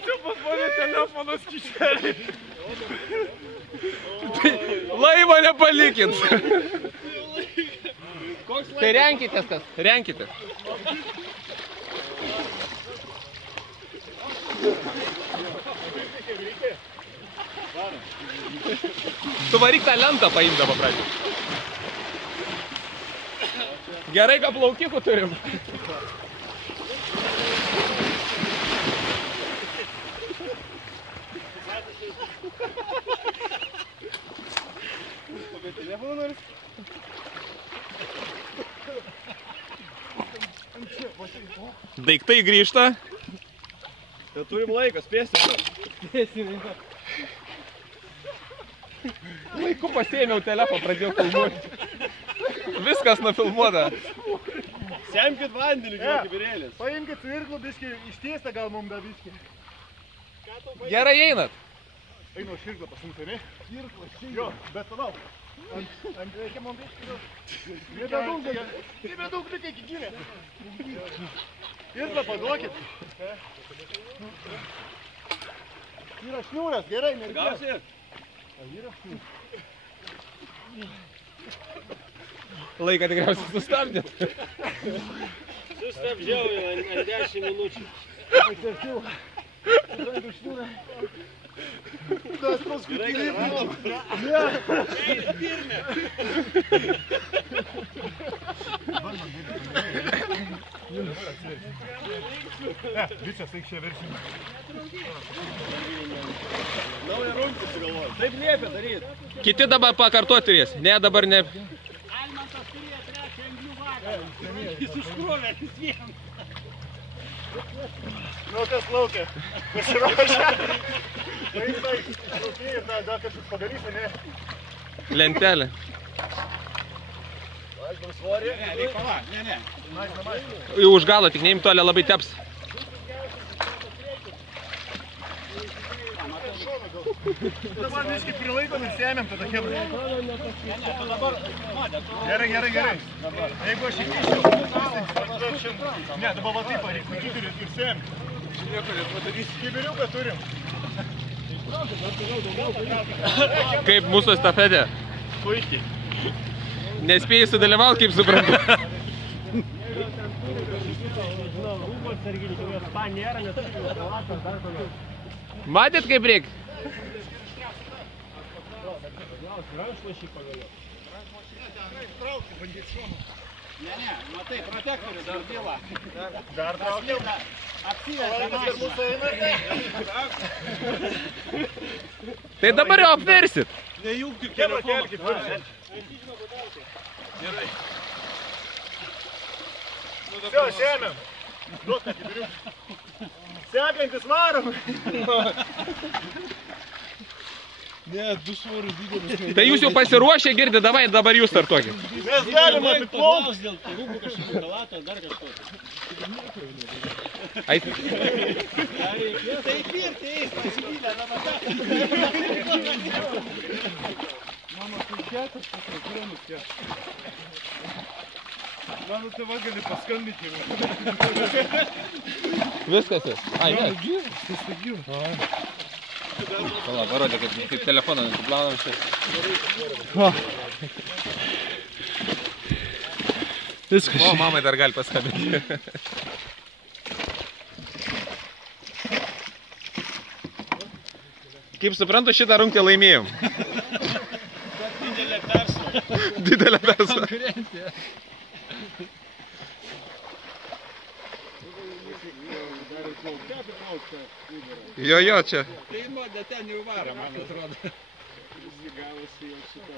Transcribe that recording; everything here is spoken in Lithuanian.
Čia pas mane telefonas kišelį. Laivą nepalikit. Tai renkitės tas, renkitės. Tu varyk tą lentą paimdavo pradžią. Gerai, ką plaukikų turim. Daiktai grįžta. Tai turim laiką, spėsim. Laiku pasėmiau telefą, pradėjau filmuoti. Viskas nufilmuota. Semkit vandenį, kibirėlis. Paimkit irklų biškį, ištiestą gal mum da biškį. Gerai einat. Einu aš irklą pasumti, ne? Irklą, širklą. Jo, bet palauk. Ant reikia mum biškį. Nebedaug likai iki gilės. Irklą paduokit. Yra šniūras, gerai, mergės. Gausi? Yra šniūras. Laiką tikriausiai sustabdėt. Sustabdžiau ant 10 minučių. Randu šniūrą. Das paskutinį. Bičias, eik šią veršimą. Naują rungtį sugalvojom. Taip liepia daryt. Kiti dabar pakartot turės. Ne, dabar ne. Almantas turėjo trečią anglių vakarą. Jis užkrovė visiems. Nu, kas laukia? Pasiruošę. Taip, laukiai ir dar kažkas padarysi, ne? Lentelė. Mažinam svorį. Ne, reikala. Ne. Jau už galo, tik neim tolė labai teps. Dabar biškį prilaikom ir sėmėm tada chebrai. Ne, tu dabar modė. Gerai. Jeigu aš įkišiu, ne, dabar va taip, reikia laikyti ir sėmėm. Kibiriuką turim. Kaip mūsų estafetė. Puikiai. Nespėjai sudalyvauti, kaip suprantu. Matėt, kaip reik? Ne, matai, protektorių dar byla. Dar traukiam. Aktyvės Tai dabar jau apversit. Nejungkit Kebrą telefoną. kelkit viršį. Gerai. Все, sėmėm. Duok tą kibiriuką. Sekantis varom. Ne, du svorius didelis. Tai jūs jau pasiruošę girdite, davai, dabar jūs startuokit. Mes galim apiplaukti. dėl rūbų kažkokių kalato, dar kažko. Ait. Tai pirti eis, pasivylę, dabar. Mano kulkėtas patraukėnus kiek. Mano tėva gali paskambyti. Viskas jas. Ai, ne. Tai stagiu. Pala, parodė, kaip telefoną nusiplaunam čia. Viskas. O, mamai dar gali paskambinti. Kaip suprantu, šitą rungtį laimėjom. Didelė persvara. Didelė persvara. Konkurencija. Jo, čia. Tai modė ten jau varo, man atrodo. Gavosi jau šitą.